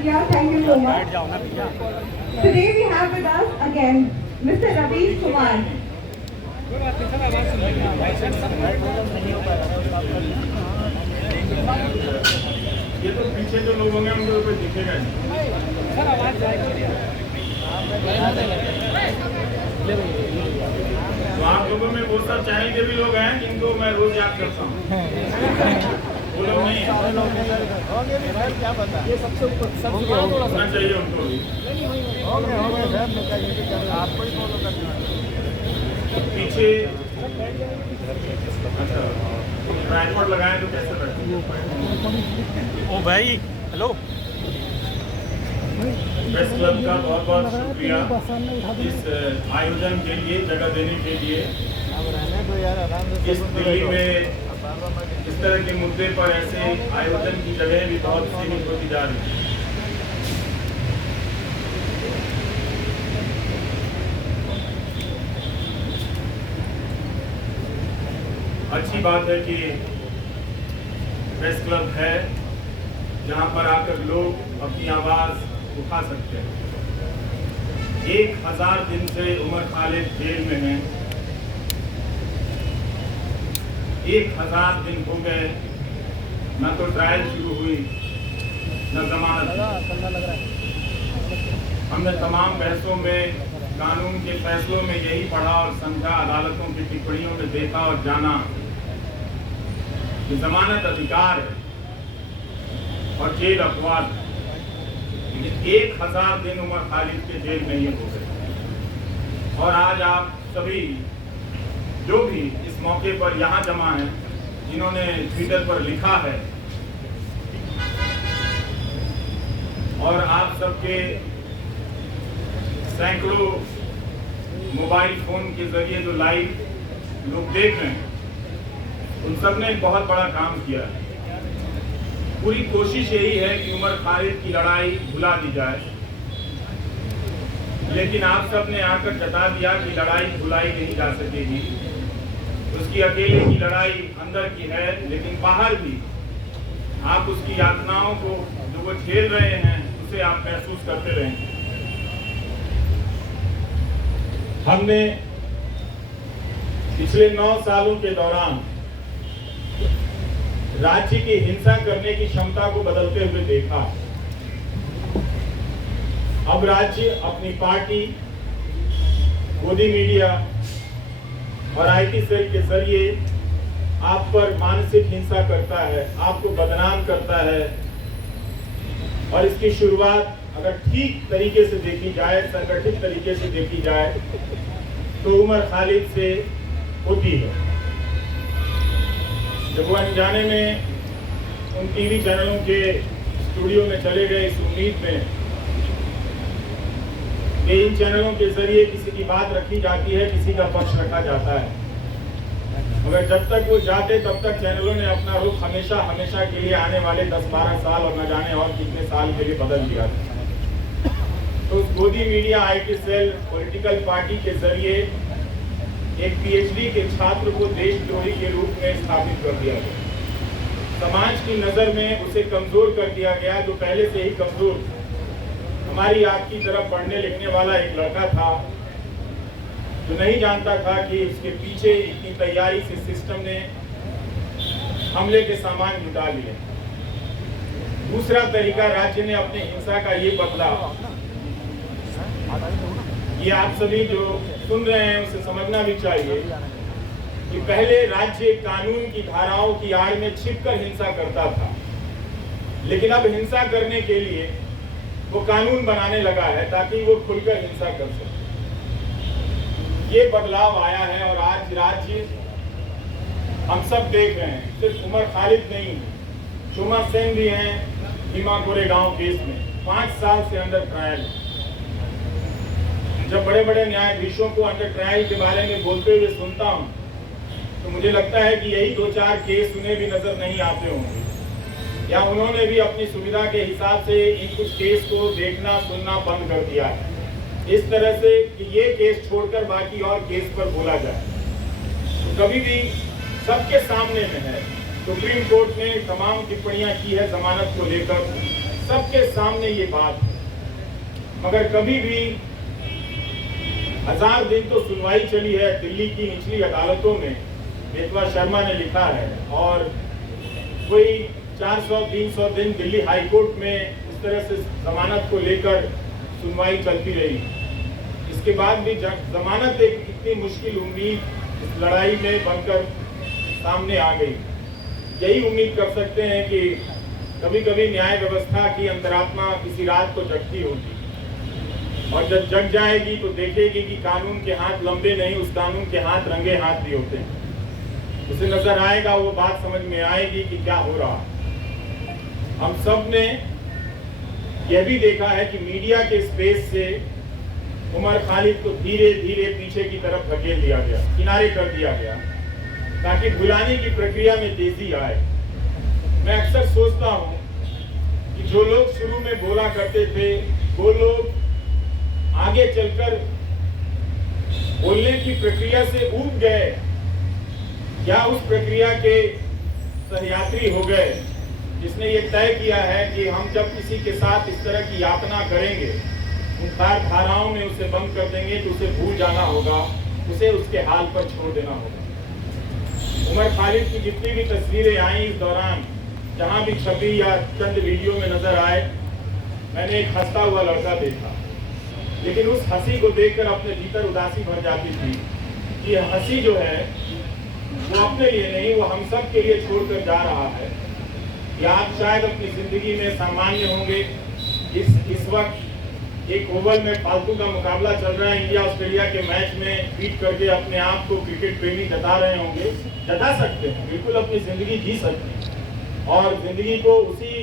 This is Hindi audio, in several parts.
Priya. Thank you so much. Today we have with us again Mr. Ravish Kumar. ये तो पीछे जो लोग होंगे उनको कोई दिखेगा नहीं। सर आवाज तो आप लोगों में वो सब चैनल के भी लोग हैं जिनको मैं रोज याद करता हूँ। वो लोग नहीं क्या पता ये सबसे होना चाहिए उनको भी। आपको ही फॉलो करना पीछे। अच्छा ट्राइपॉड लगाएं तो कैसे बैठे? ओ भाई हेलो। प्रेस क्लब का बहुत बहुत शुक्रिया इस आयोजन के लिए, जगह देने के लिए। इस दिल्ली में इस तरह के मुद्दे पर ऐसे आयोजन की जगह भी बहुत सीमित होती जा रही है। अच्छी बात है कि प्रेस क्लब है जहां पर आकर लोग अपनी आवाज उठा सकते हैं। 1000 दिन से उमर खालिद जेल में हैं। 1000 दिन हो गए, न तो ट्रायल शुरू हुई न जमानत। हमने तमाम बहसों में, कानून के फैसलों में यही पढ़ा और समझा, अदालतों की टिप्पणियों में देखा और जाना कि जमानत अधिकार है और जेल अपवाद है। 1000 दिन उमर खालिद के जेल में ये हो गए। और आज आप सभी जो भी इस मौके पर यहाँ जमा हैं, जिन्होंने ट्विटर पर लिखा है, और आप सबके सैकड़ों मोबाइल फोन के जरिए जो लाइव लोग देख रहे हैं, उन सब ने एक बहुत बड़ा काम किया है। पूरी कोशिश यही है कि उमर खालिद की लड़ाई भुला दी जाए, लेकिन आप सब ने आकर जता दिया कि लड़ाई भुलाई नहीं जा सकेगी। उसकी अकेले की लड़ाई अंदर की है, लेकिन बाहर भी आप उसकी यातनाओं को जो वो झेल रहे हैं उसे आप महसूस करते रहेंगे। हमने पिछले 9 सालों के दौरान राज्य की हिंसा करने की क्षमता को बदलते हुए देखा। अब राज्य अपनी पार्टी, गोदी मीडिया और आईटी सेल के जरिए आप पर मानसिक हिंसा करता है, आपको बदनाम करता है। और इसकी शुरुआत अगर ठीक तरीके से देखी जाए, संगठित तरीके से देखी जाए, तो उमर खालिद से होती है। जब वो अनजाने में उन टीवी चैनलों के स्टूडियो में चले गए इस उम्मीद में कि इन चैनलों के जरिए किसी की बात रखी जाती है, किसी का पक्ष रखा जाता है, मगर जब तक वो जाते तब तक चैनलों ने अपना रुख हमेशा हमेशा के लिए आने वाले 10-12 साल और न जाने और कितने साल के लिए बदल दिया। तो godi media, IT cell, political party के जरिए एक पीएचडी के छात्र को देशद्रोही के रूप में स्थापित कर दिया गया। समाज की नजर में उसे कमजोर कर दिया गया, जो पहले से ही कमजोर। हमारी आपकी तरफ पढ़ने लिखने वाला एक लड़का था जो नहीं जानता था कि उसके पीछे इतनी तैयारी से सिस्टम ने हमले के सामान जुटा लिए। दूसरा तरीका राज्य ने अपने हिंसा का ये बदला। ये आप सभी जो सुन रहे हैं उसे समझना भी चाहिए कि पहले राज्य कानून की धाराओं की आड़ में छिपकर हिंसा करता था, लेकिन अब हिंसा करने के लिए वो कानून बनाने लगा है ताकि वो खुलकर हिंसा कर सके। ये बदलाव आया है और आज राज्य हम सब देख रहे हैं। सिर्फ उमर खालिद नहीं, शुमा सेन भी हैं भीमा कोरेगांव केस में 5 साल से अंडर ट्रायल। जब बड़े बड़े न्यायाधीशों को अंडर ट्रायल के बारे में बोलते हुए सुनता हूं, तो मुझे लगता है कि यही 2-4 केस उन्हें भी नजर नहीं आते होंगे, या उन्होंने भी अपनी सुविधा के हिसाब से इन कुछ केस को देखना सुनना बंद कर दिया है, इस तरह से कि ये केस छोड़कर बाकी और केस पर बोला जाए। तो कभी भी सबके सामने में है, सुप्रीम कोर्ट ने तमाम टिप्पणियां की है जमानत को लेकर, सबके सामने ये बात है। मगर कभी भी 1000 दिन तो सुनवाई चली है दिल्ली की निचली अदालतों में, बेतवा शर्मा ने लिखा है, और कोई 400-300 दिन दिल्ली हाई कोर्ट में इस तरह से जमानत को लेकर सुनवाई चलती रही। इसके बाद भी जमानत एक इतनी मुश्किल उम्मीद इस लड़ाई में बनकर सामने आ गई। यही उम्मीद कर सकते हैं कि कभी कभी न्याय व्यवस्था की अंतरात्मा किसी रात को जगती होगी, और जब जग जाएगी तो देखेगी कि कानून के हाथ लंबे नहीं, उस कानून के हाथ रंगे हाथ भी होते हैं। उसे नजर आएगा, वो बात समझ में आएगी कि क्या हो रहा। हम सब ने यह भी देखा है कि मीडिया के स्पेस से उमर खालिद को धीरे धीरे पीछे की तरफ धकेल दिया गया, किनारे कर दिया गया, ताकि भुलाने की प्रक्रिया में तेजी आए। मैं अक्सर सोचता हूं कि जो लोग शुरू में बोला करते थे, वो लोग आगे चलकर बोलने की प्रक्रिया से ऊब गए, या उस प्रक्रिया के सहयात्री हो गए, जिसने ये तय किया है कि हम जब किसी के साथ इस तरह की यातना करेंगे, उन धाराओं में उसे बंद कर देंगे, तो उसे भूल जाना होगा, उसे उसके हाल पर छोड़ देना होगा। उमर खालिद की जितनी भी तस्वीरें आई इस दौरान, जहां भी छवि या चंद वीडियो में नजर आए, मैंने एक हंसता हुआ लड़का देखा, लेकिन उस हंसी को देखकर अपने भीतर उदासी भर जाती थी कि हंसी जो है वो अपने लिए नहीं, वो हम सब के लिए छोड़कर जा रहा है। या आप शायद अपनी जिंदगी में सामान्य होंगे, इस वक्त एक ओवल में फालतू का मुकाबला चल रहा है, इंडिया ऑस्ट्रेलिया के मैच में बीट करके अपने आप को क्रिकेट प्रेमी जता रहे होंगे। जता सकते हैं, बिल्कुल अपनी जिंदगी जी सकते हैं, और जिंदगी को उसी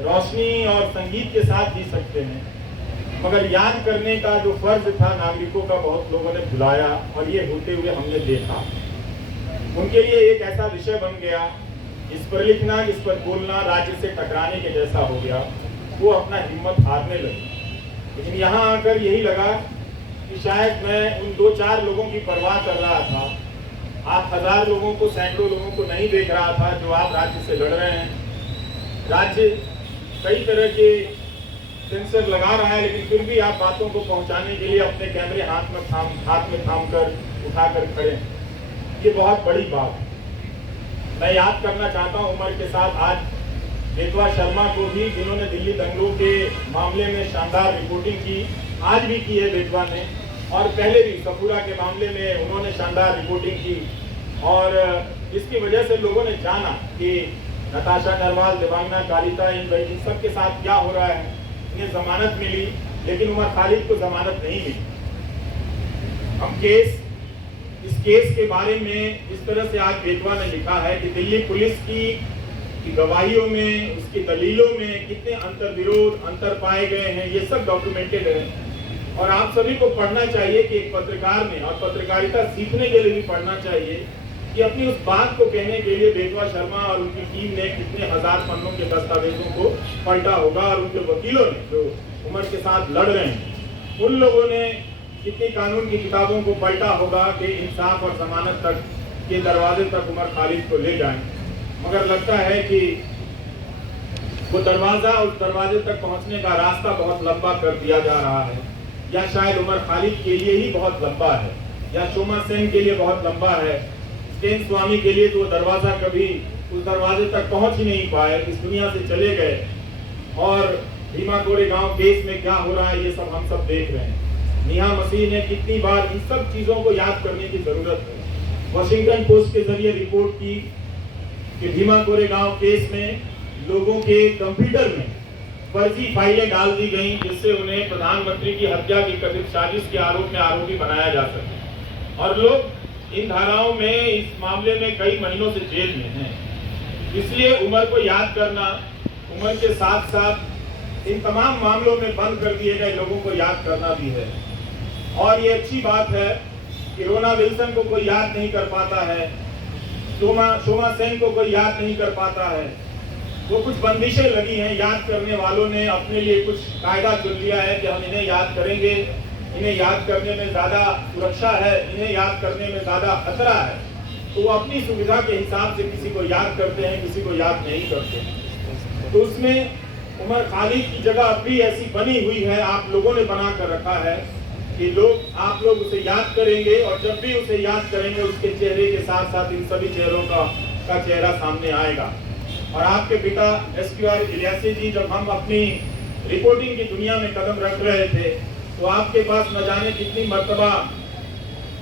रोशनी और संगीत के साथ जी सकते हैं। मगर याद करने का जो फर्ज था नागरिकों का, बहुत लोगों ने भुलाया, और ये होते हुए हमने देखा। उनके लिए एक ऐसा विषय बन गया, इस पर लिखना, इस पर बोलना राज्य से टकराने के जैसा हो गया। वो अपना हिम्मत हारने लगे। लेकिन यहाँ आकर यही लगा कि शायद मैं उन 2-4 लोगों की परवाह कर रहा था। आप 1000 लोगों को, सैकड़ों लोगों को नहीं देख रहा था जो आप राज्य से लड़ रहे हैं। राज्य कई तरह के सेंसर लगा रहा है, लेकिन फिर भी आप बातों को पहुंचाने के लिए अपने कैमरे हाथ में थाम कर उठाकर खड़े हैं। ये बहुत बड़ी बात है। मैं याद करना चाहता हूं उमर के साथ आज बेतवा शर्मा को भी, जिन्होंने दिल्ली दंगों के मामले में शानदार रिपोर्टिंग की, आज भी की है बेतवा ने, और पहले भी सफूरा के मामले में उन्होंने शानदार रिपोर्टिंग की, और इसकी वजह से लोगों ने जाना कि नताशा नरवाल, देवांगना कालिता, इन सब के साथ क्या हो रहा है। इन्हें जमानत मिली, लेकिन उमर खालिद को जमानत नहीं मिली। हम इस केस के बारे में इस तरह से आज बेतवा ने लिखा है कि दिल्ली पुलिस की गवाहियों में, उसकी दलीलों में कितने अंतर्विरोध, अंतर पाए गए हैं, ये सब डॉक्यूमेंटेड है। और आप सभी को पढ़ना चाहिए कि एक पत्रकार ने, और पत्रकारिता सीखने के लिए भी पढ़ना चाहिए कि अपनी उस बात को कहने के लिए बेतवा शर्मा और उनकी टीम ने कितने 1000 पन्नों के दस्तावेजों को पलटा होगा, और उनके वकीलों ने जो उमर के साथ लड़ रहे हैं, उन लोगों ने कितनी कानून की किताबों को पलटा होगा कि इंसाफ और जमानत तक के दरवाजे तक उमर खालिद को ले जाएं। मगर लगता है कि वो दरवाजा, उस दरवाजे तक पहुंचने का रास्ता बहुत लंबा कर दिया जा रहा है, या शायद उमर खालिद के लिए ही बहुत लंबा है, या शोमा सेन के लिए बहुत लंबा है, स्टेन स्वामी के लिए तो दरवाजा कभी उस दरवाजे तक पहुंच ही नहीं पाए, इस दुनिया से चले गए। और भीमा कोरेगांव केस में क्या हो रहा है, ये सब हम सब देख रहे हैं। नेहा मसीह ने कितनी बार इन सब चीजों को याद करने की जरूरत है। वॉशिंगटन पोस्ट के जरिए रिपोर्ट की कि भीमा कोरेगांव केस में लोगों के कंप्यूटर में फर्जी फाइलें डाल दी गई, जिससे उन्हें प्रधानमंत्री की हत्या की कथित साजिश के आरोप में आरोपी बनाया जा सके, और लोग इन धाराओं में, इस मामले में कई महीनों से जेल में हैं। इसलिए उमर को याद करना, उमर के साथ साथ इन तमाम मामलों में बंद कर दिए गए लोगों को याद करना भी है। और ये अच्छी बात है कि रोना विल्सन को कोई याद नहीं कर पाता है, शोमा सेन को कोई याद नहीं कर पाता है। वो कुछ बंदिशें लगी हैं, याद करने वालों ने अपने लिए कुछ कायदा चुन लिया है कि हम इन्हें याद करेंगे, इन्हें याद करने में ज्यादा सुरक्षा है, इन्हें याद करने में ज्यादा खतरा है, तो वो अपनी सुविधा के हिसाब से किसी को याद करते हैं, किसी को याद नहीं करते। तो उसमें उमर खालिद की जगह अब भी ऐसी बनी हुई है, आप लोगों ने बना कर रखा है कि आप लोग उसे याद करेंगे, और जब भी उसे याद करेंगे उसके चेहरे के साथ साथ इन सभी चेहरों का चेहरा सामने आएगा। और आपके पिता एसपीआर इलियासी जी, जब हम अपनी रिपोर्टिंग की दुनिया में कदम रख रहे थे तो आपके पास न जाने कितनी मर्तबा